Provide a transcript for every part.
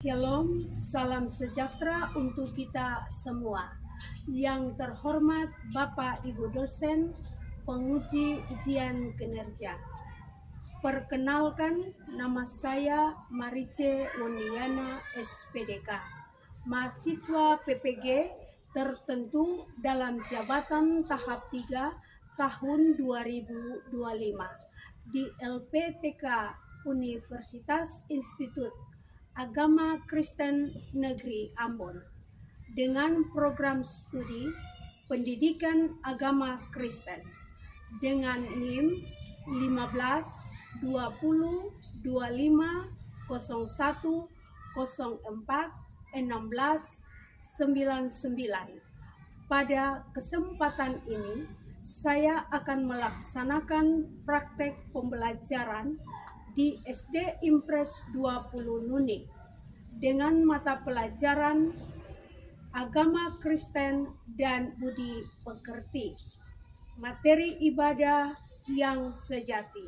Shalom, salam sejahtera untuk kita semua. Yang terhormat Bapak Ibu dosen, penguji ujian kinerja. Perkenalkan, nama saya Marice Woniana SPDK, mahasiswa PPG tertentu dalam jabatan tahap 3 tahun 2025 di LPTK Universitas Institut Agama Kristen Negeri Ambon dengan program studi Pendidikan Agama Kristen dengan NIM 15 20 25 01 04 16 99. Pada kesempatan ini saya akan melaksanakan praktek pembelajaran di SD Impres 20 Nuni dengan mata pelajaran Agama Kristen dan Budi Pekerti, materi ibadah yang sejati.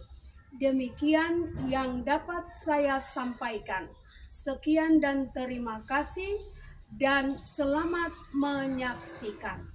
Demikian yang dapat saya sampaikan. Sekian dan terima kasih dan selamat menyaksikan.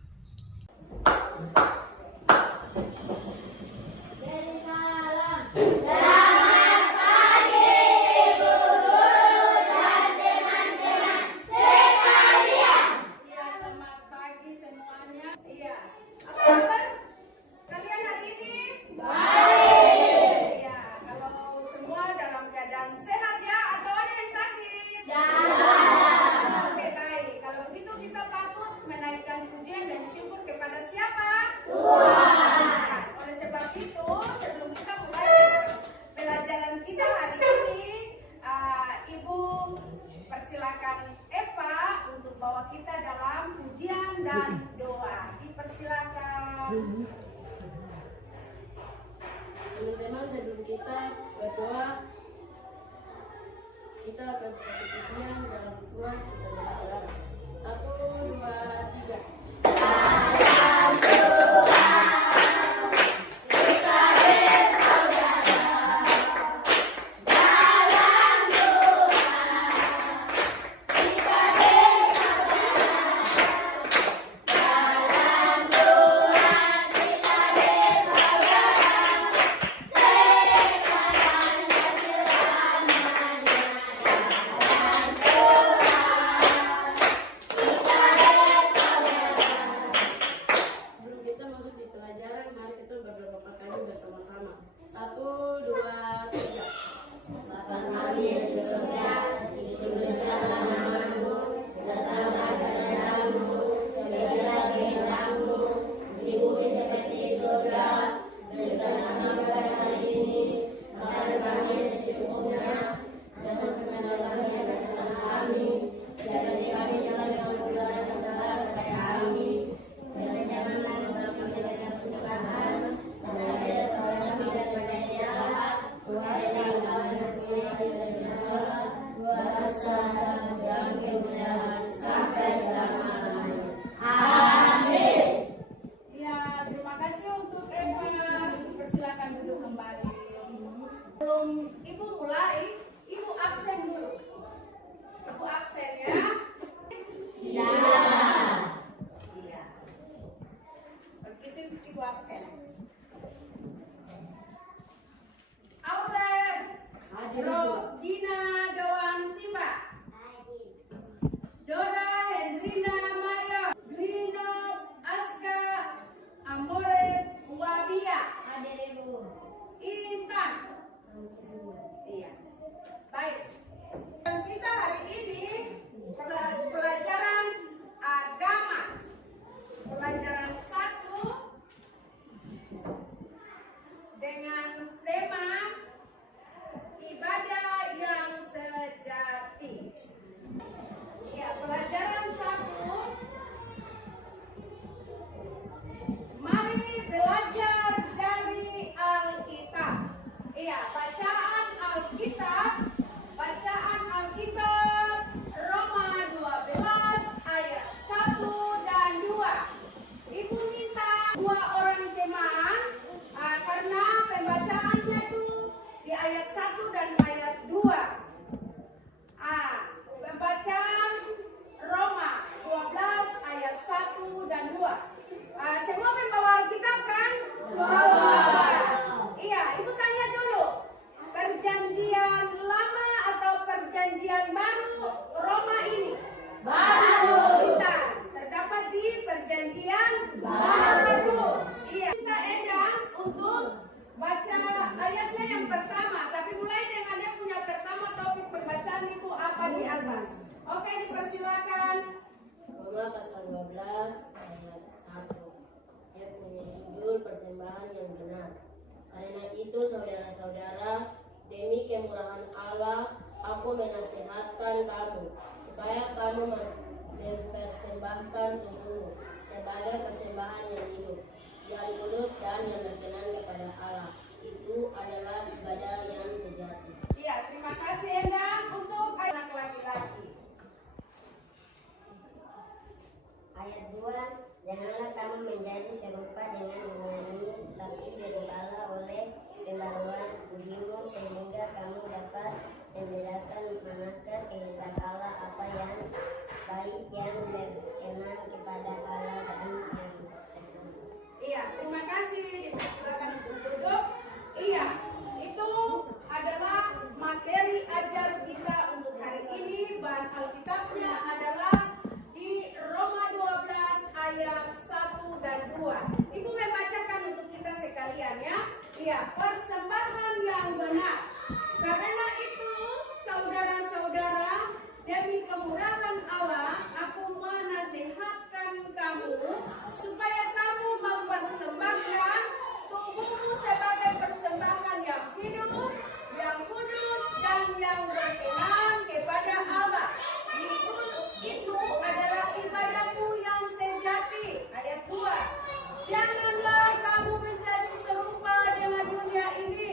Persilakan Eva untuk bawa kita dalam pujian dan doa. Dipersilakan. Teman-teman, sebelum kita berdoa, kita akan satu pujian dalam Tuhan kita bersalam. 1, 2, 3. Sebelum Ibu mulai, Ibu absen dulu. Ibu absen ya? Iya. Iya. Begitu Ibu absen. Aulen, Rodina Doan Simba. Roma pasal 12 ayat 1. Dia punya judul persembahan yang benar. Karena itu saudara-saudara, demi kemurahan Allah, aku menasihatkan kamu supaya kamu mempersembahkan tubuhmu sebagai persembahan yang hidup, yang kudus dan yang berkenan kepada Allah. Itu adalah ibadah yang sejati. Iya, terima kasih Endang untuk anak laki-laki. Ayat 2, janganlah kamu menjadi serupa dengan dunia ini, tapi dirubahlah oleh pembaruan budimu sehingga kamu dapat membedakan manakah kehendak Allah, apa yang baik, yang berkenan kepada Allah dan yang senang. Iya, terima kasih. Silakan untuk duduk. Iya, itu adalah materi ajar kita untuk hari ini. Bahan Alkitabnya adalah di Roma 12 ayat 1 dan 2. Ibu membacakan untuk kita sekalian ya. Iya, persembahan yang benar. Karena itu, saudara-saudara, demi kemurahan Allah, aku menasihatkan kamu supaya kamu mempersembahkan tubuhmu sebagai persembahan yang hidup, yang kudus, dan yang berkenan kepada Allah. Itu adalah ibadahmu yang sejati. Ayat 2. Janganlah kamu menjadi serupa dengan dunia ini,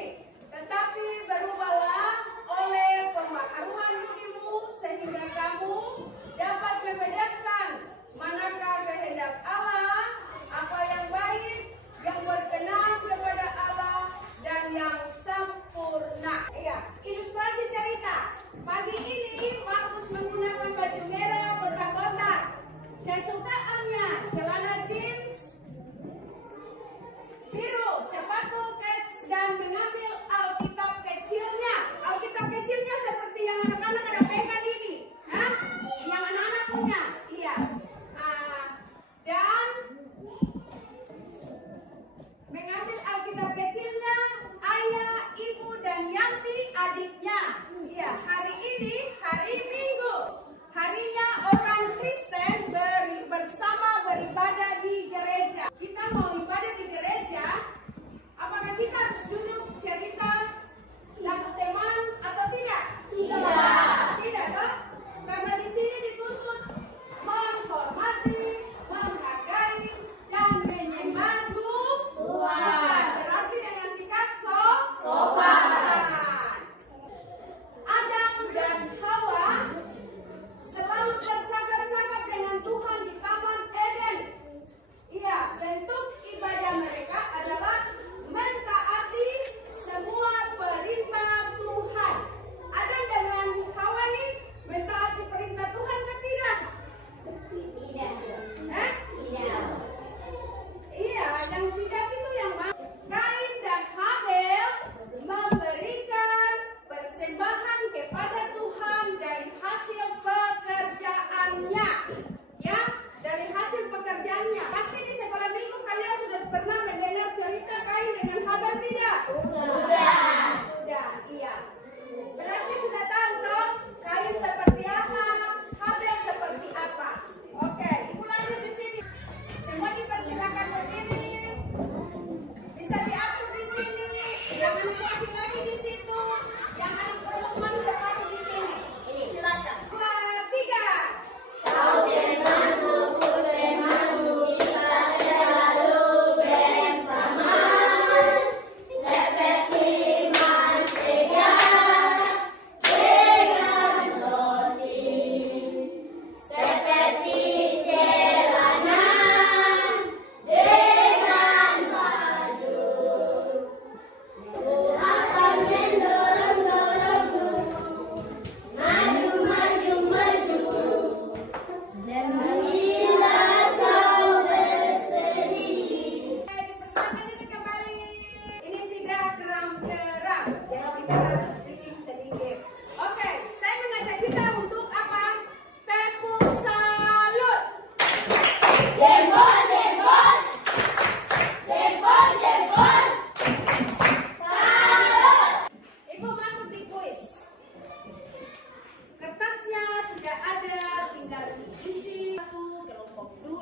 kelompok 2.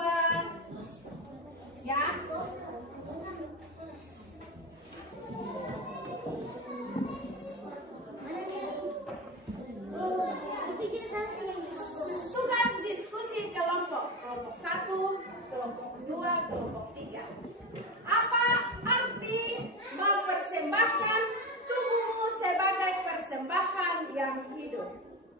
Ya. Tugas diskusi kelompok 1, kelompok 2, kelompok 3. Apa arti mempersembahkan tubuhmu sebagai persembahan yang hidup?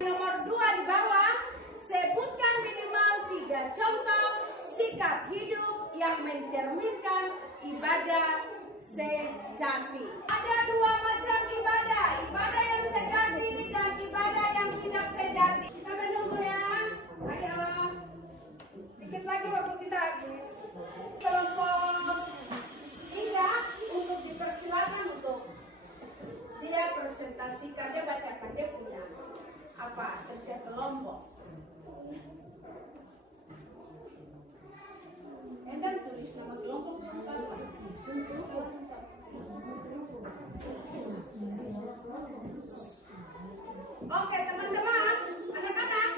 Nomor 2 di bawah, sebutkan minimal 3 contoh sikap hidup yang mencerminkan ibadah sejati. Ada 2 macam ibadah, ibadah yang sejati dan ibadah yang tidak sejati. Kita menunggu ya. Ayo. Dikit lagi waktu kita habis. Kelompok 3 untuk dipersilakan untuk dia presentasikan, dia bacakan dia punya apa kerja kelompok. Endang tulis nama kelompok apa? Oke teman-teman, anak-anak,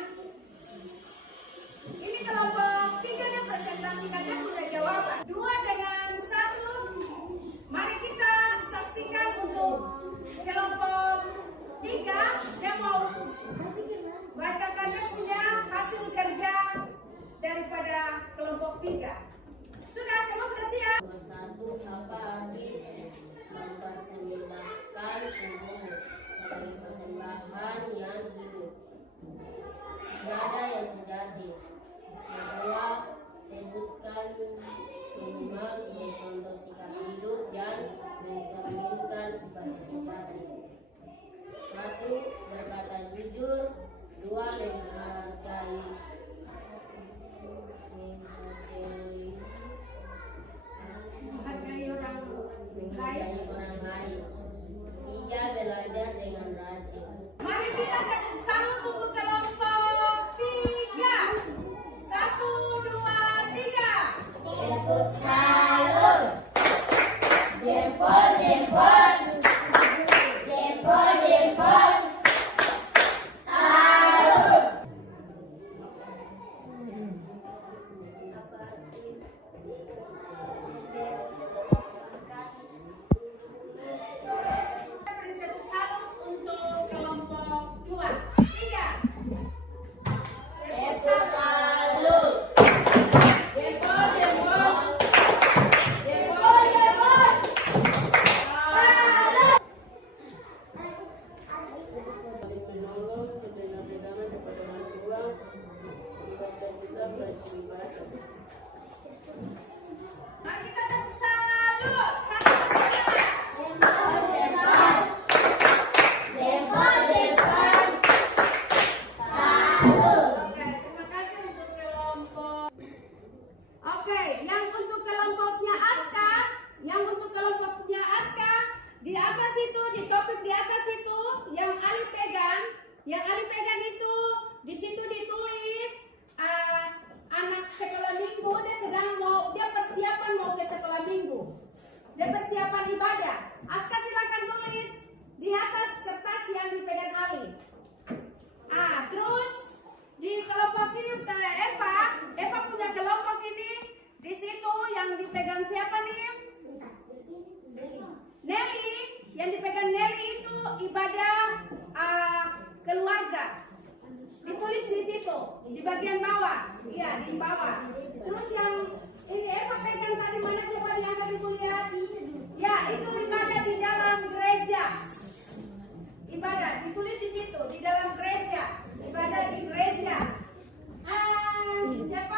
ini kelompok 3 dia presentasikan dia punya jawaban. 2 dengan 1, mari kita saksikan untuk kelompok 3 dia mau bacakan dia punya hasil kerja daripada kelompok 3. Sudah, semua sudah siap? Nomor 1, apa arti mempersembahkan tubuhmu sebagai persembahan yang hidup? Ibadah yang sejati. Kedua, sebutkan minimal 3 contoh sikap hidup yang mencerminkan ibadah sejati. 1. Berkata jujur. 2. Menghargai orang lain. 3. Belajar dengan rajin. Mari kita tepuk salut untuk kelompok 3. 1, 2, 3. Tepuk salut. Jempol, jempol. Jempol, jempol. Salut. Beri tepuk salut untuk kelompok 2. 3. Tepuk salut. Jempol, jempol. Jempol, jempol. Salut. Menolong sebeda-bedanya kepada orang tua, membaca kitab, rajin ibadah. Mari kita tepuk salut. 1, 2. Jempol, jempol. Jempol, jempol. Salut. Oke, terima kasih untuk kelompok. Oke, yang untuk kelompoknya Aska, di atas itu, di topik di atas itu, yang Ali pegang itu, di situ ditulis anak sekolah minggu, dia persiapan mau ke sekolah minggu, dia persiapan ibadah. Aska silakan tulis di atas kertas yang dipegang Ali. Terus di kelompok ini Eva punya kelompok ini, di situ yang dipegang siapa nih? Nelly, yang dipegang Nelly itu ibadah keluarga. Ditulis di situ, di bagian bawah. Iya, di bawah. Terus yang ini Eva pegang tadi mana coba yang tadi kulihat? Ya, itu ibadah di dalam gereja. Ibadah ditulis di situ, di dalam gereja. Ibadah di gereja. Siapa?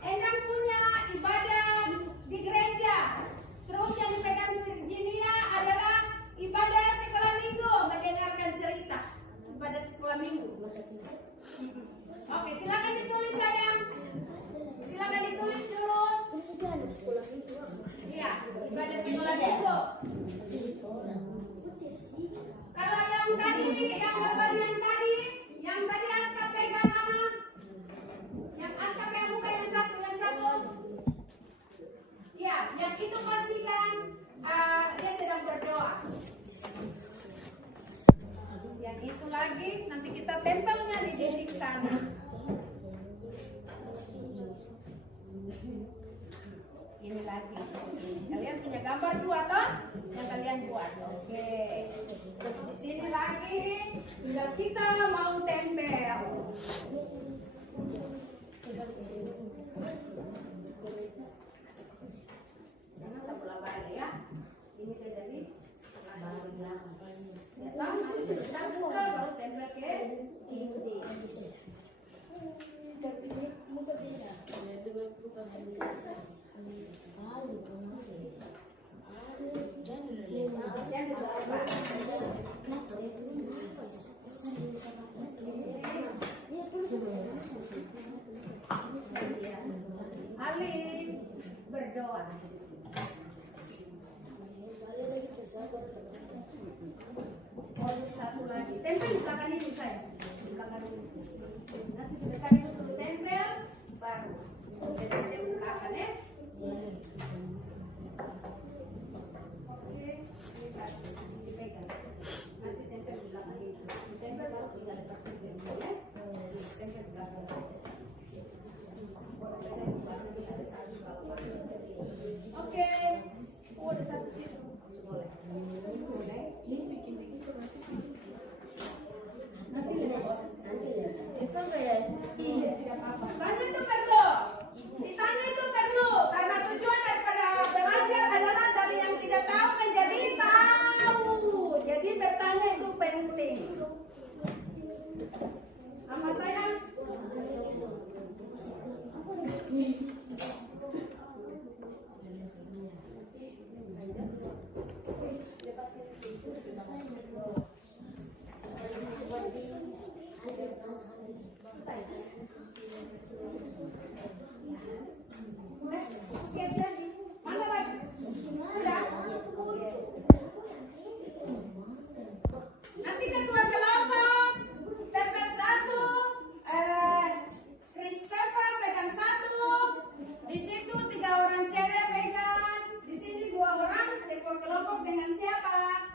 Endang punya ibadah di gereja. Terus yang dipegang Virginia adalah ibadah sekolah minggu, mendengarkan cerita. Ibadah sekolah minggu. Oke, silakan ditulis sayang. Silakan ditulis dulu. Iya, ibadah sekolah minggu. Kalau yang tadi, yang tadi Aska pegang mana? Yang Aska pegang bukan yang satu. Ya, yang itu pastikan dia sedang berdoa. Yang itu lagi nanti kita tempelnya di dinding sana. Ali berdoa. Satu lagi. Tempel di belakang ini saya. Di belakang ini. Nanti sebentar itu suruh tempel baru. Jadi step belakang ya. Oke, ini satu. Dipegang. Nanti tempel di belakang ini. Tempel baru tinggal lepas tempel ya. Tempel di belakang. Oke. Oh, ada satu situ. Boleh. Nanti lepas. Itu kayak Iya, tidak apa-apa. Tanya itu perlu. Ditanya itu perlu. Karena tujuan daripada belajar adalah dari yang tidak tahu menjadi tahu. Jadi bertanya itu penting. Sama saya. Mana lagi? Sudah? Nanti ketua kelompok pegang satu, Christopher pegang satu, di situ 3 orang cewek pegang, di sini 2 orang. Ketua kelompok dengan siapa?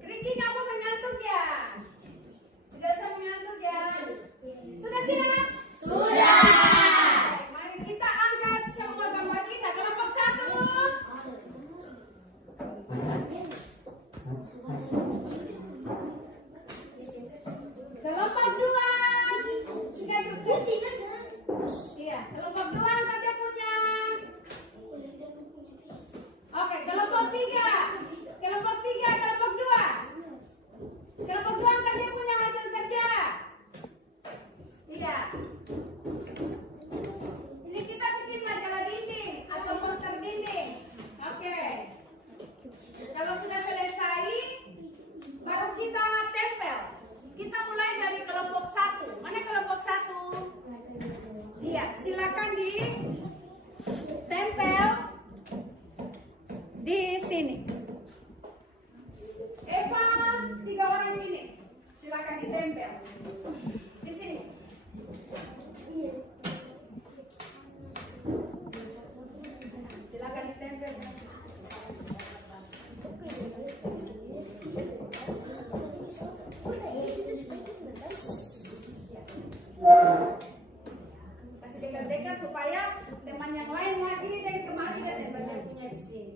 Kriki, kamu mengantuk ya? Sudah usah mengantuk ya? Sudah siap? sudah. Mari kita angkat semua gambar kita. Kelompok 1. Kelompok 2. Iya, kelompok 2 angkatnya punya. Oke, kelompok 3. Kelompok 3, kelompok 2. Kelompok 2 angkatnya punya hasil kerja. Tidak. Ini kita bikin majalah dinding atau poster dinding. Oke. Kalau sudah selesai, baru kita tempel. Kita mulai dari kelompok 1. Mana kelompok 1? Iya, silakan di tempel di sini. Eva, 3 orang ini. Silakan ditempel di sini. Silakan ditempel. Kasih dekat-dekat supaya teman yang lain lagi dan kemarin dan tempelnya punya di sini.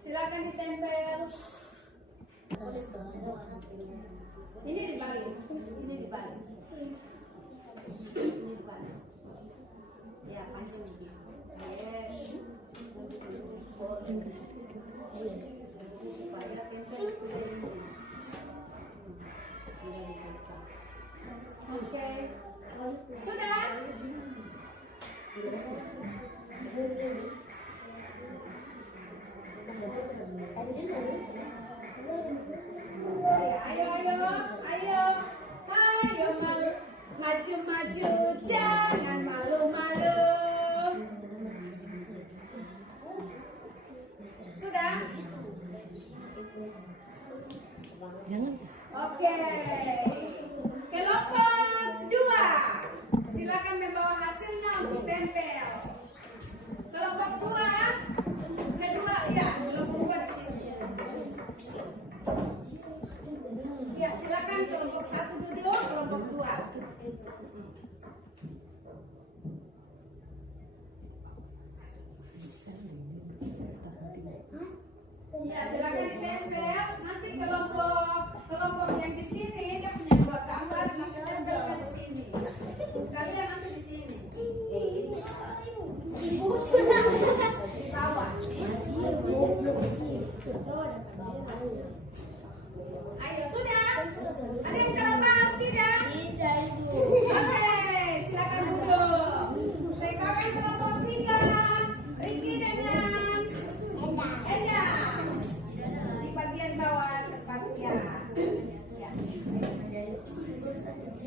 Silakan ditempel. Ini dibalik. Ini dibalik. Ini dibalik. Ya, panjang begini. Yes. Supaya tempel. Oke. Sudah? Ayo, maju, jangan malu-malu. Sudah? Oke. Kelompok 2, silakan membawa hasilnya untuk tempel. Kelompok 2, kedua, ya, kelompok 2 di sini. Ya, silakan kelompok 1 duduk, kelompok 2. Ya, silakan ditempel. Nanti kelompok yang di sini dia punya 2 gambar, maka tempelkan di sini. Kalian nanti di sini. Di bawah. Ayo, sudah? Ada yang terlepas tidak? Tidak, Ibu. Oke, silakan duduk. Sekarang kelompok 3, Riki dengan Enda. Di bagian bawah tempatnya. Ya. Di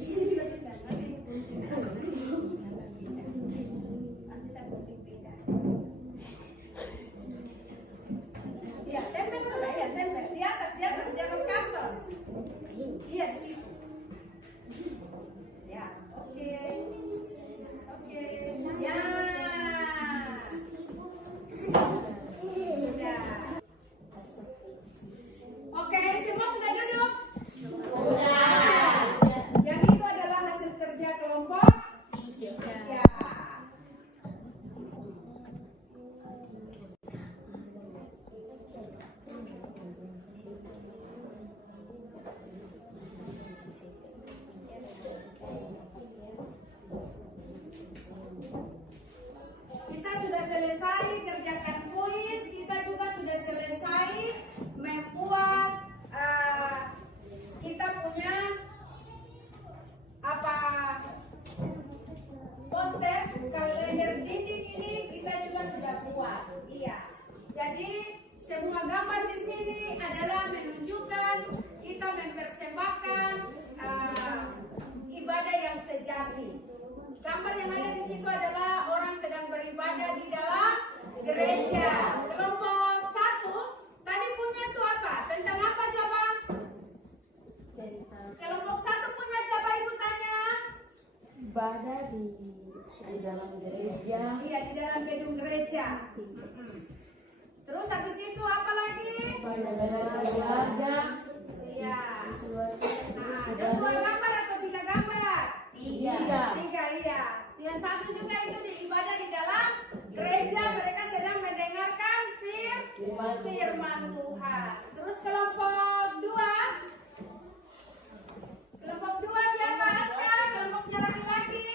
sini juga bisa. Nanti saya pindah. Ya, tempel sudah ya, tempel. Di atas kantor. Iya, di situ. Ya, oke. Oke. Ya. Sudah. Oke, semua sudah duduk? Sudah. Yang itu adalah hasil kerja kelompok 3. Kita sudah selesai kerjakan kuis, kita juga sudah selesai membuat kita punya poster kalender dinding ini kita juga sudah buat. Iya. Jadi semua gambar di sini adalah menunjukkan kita mempersembahkan ibadah yang sejati. Gambar yang ada di situ adalah orang sedang beribadah di dalam gereja. Kelompok 1 tadi punya itu apa? Tentang apa coba? Kelompok 1 punya coba ibu tanya. Ibadah di dalam gereja. Iya, di dalam gedung gereja. Terus habis itu apa lagi? Ibadah. Iya. Nah, ada 2 gambar atau 3 gambar? 3, iya. Yang satu juga itu di ibadah di dalam gereja, mereka sedang mendengarkan firman Tuhan. Terus kelompok 2 siapa? Aska, kelompoknya laki-laki.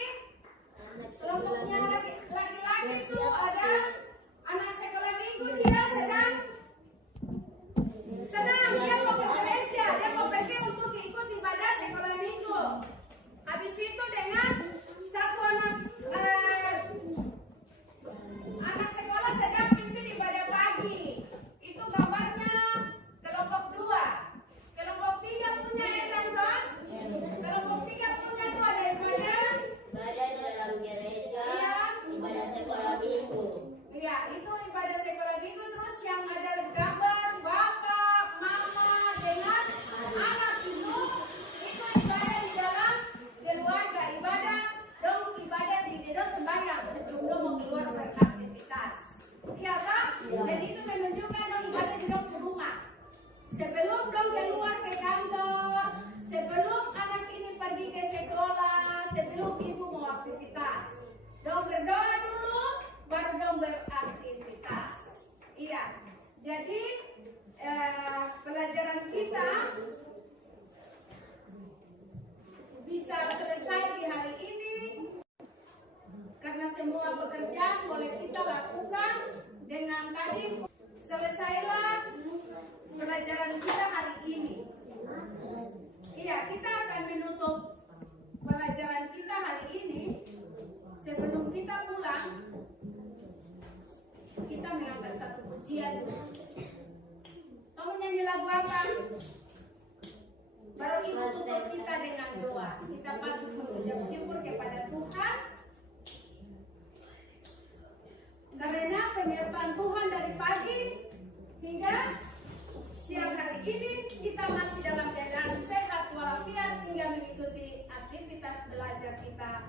Kelompoknya laki-laki itu ada anak sekolah minggu, dia sedang dia mau ke gereja, dia mau pergi untuk ikut ibadah sekolah minggu. Habis itu dengan satu anak sekolah sedang pimpin ibadah pagi. Itu gambarnya kelompok 2. Kelompok 3 punya Edan. Kelompok 3 punya itu ada ibadah Ibadah di dalam gereja. Ibadah sekolah minggu. Iya, itu ibadah sekolah minggu. Terus yang ada gambar bapak, mama dengan anak itu ibadah di dalam keluarga, ibadah di dalam sembahyang sebelum dong mau keluar beraktivitas. Iya kan? Jadi itu menunjukkan dong ibadah di dalam rumah. Sebelum dong keluar ke kantor, sebelum anak ini pergi ke sekolah, sebelum ibu mau aktivitas. Dong berdoa dulu, baru dong beraktivitas. Iya. Jadi pelajaran kita bisa selesai di hari ini karena semua pekerjaan boleh kita lakukan dengan tadi. Selesailah pelajaran kita hari ini. Iya, kita akan menutup pelajaran kita hari ini. Sebelum kita pulang, kita mengangkat satu pujian. Kamu nyanyi lagu apa? Baru ibu tutup kita dengan doa. Kita patut mengucap syukur kepada Tuhan karena penyertaan Tuhan dari pagi hingga siang hari ini kita masih dalam keadaan sehat walafiat hingga mengikuti aktivitas belajar kita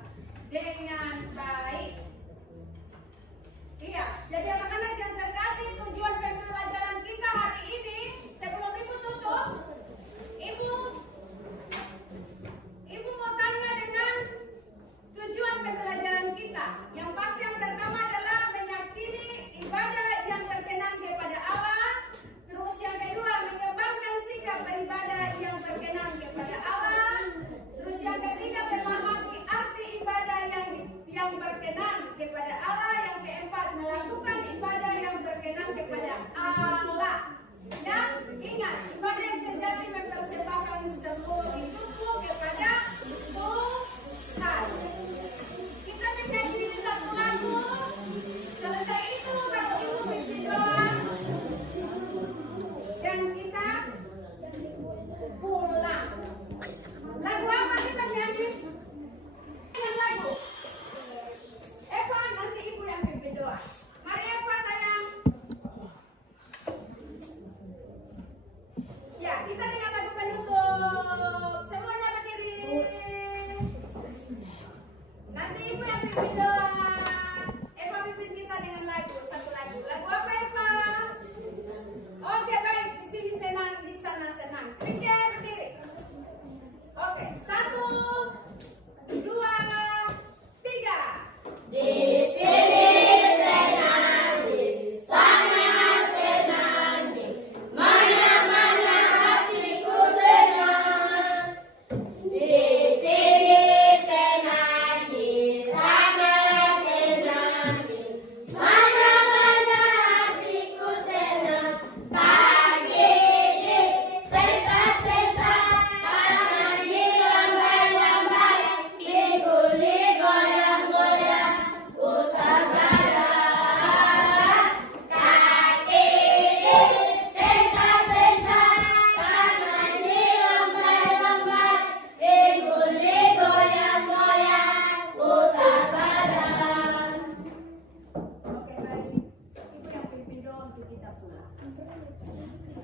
dengan baik. Iya, jadi anak-anak yang terkasih, tujuan pembelajaran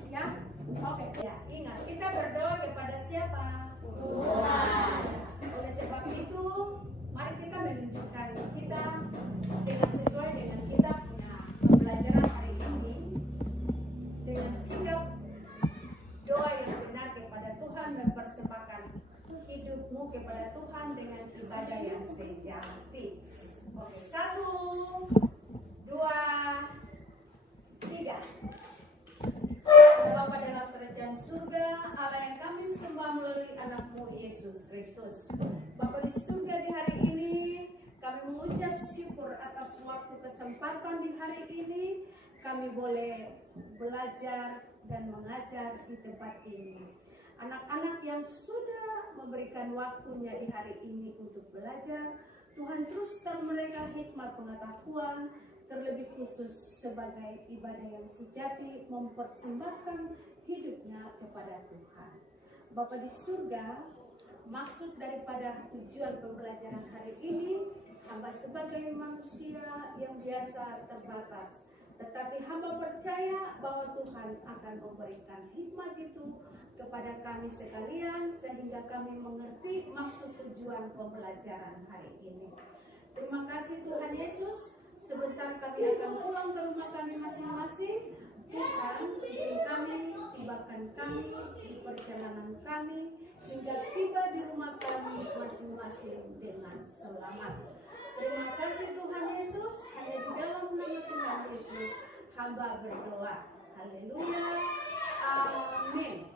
Ya, oke. Ya, ingat kita berdoa kepada siapa? Tuhan. Oleh sebab itu, mari kita menunjukkan kita dengan sesuai dengan kita punya pembelajaran hari ini dengan sikap doa yang benar kepada Tuhan, mempersembahkan hidupmu kepada Tuhan dengan ibadah yang sejati. Oke, 1, 2, 3. Bapa dalam kerajaan surga, Allah yang kami sembah melalui anakmu Yesus Kristus. Bapa di surga, di hari ini kami mengucap syukur atas waktu kesempatan di hari ini kami boleh belajar dan mengajar di tempat ini. Anak-anak yang sudah memberikan waktunya di hari ini untuk belajar, Tuhan teruskan mereka hikmat pengetahuan, terlebih khusus sebagai ibadah yang sejati mempersembahkan hidupnya kepada Tuhan. Bapa di surga, maksud daripada tujuan pembelajaran hari ini, hamba sebagai manusia yang biasa terbatas, tetapi hamba percaya bahwa Tuhan akan memberikan hikmat itu kepada kami sekalian sehingga kami mengerti maksud tujuan pembelajaran hari ini. Terima kasih Tuhan Yesus. Sebentar kami akan pulang ke rumah kami masing-masing. Tuhan, bimbing kami, tibakan kami di perjalanan kami hingga tiba di rumah kami masing-masing dengan selamat. Terima kasih Tuhan Yesus. Hanya di dalam nama Tuhan Yesus hamba berdoa. Haleluya. Amin.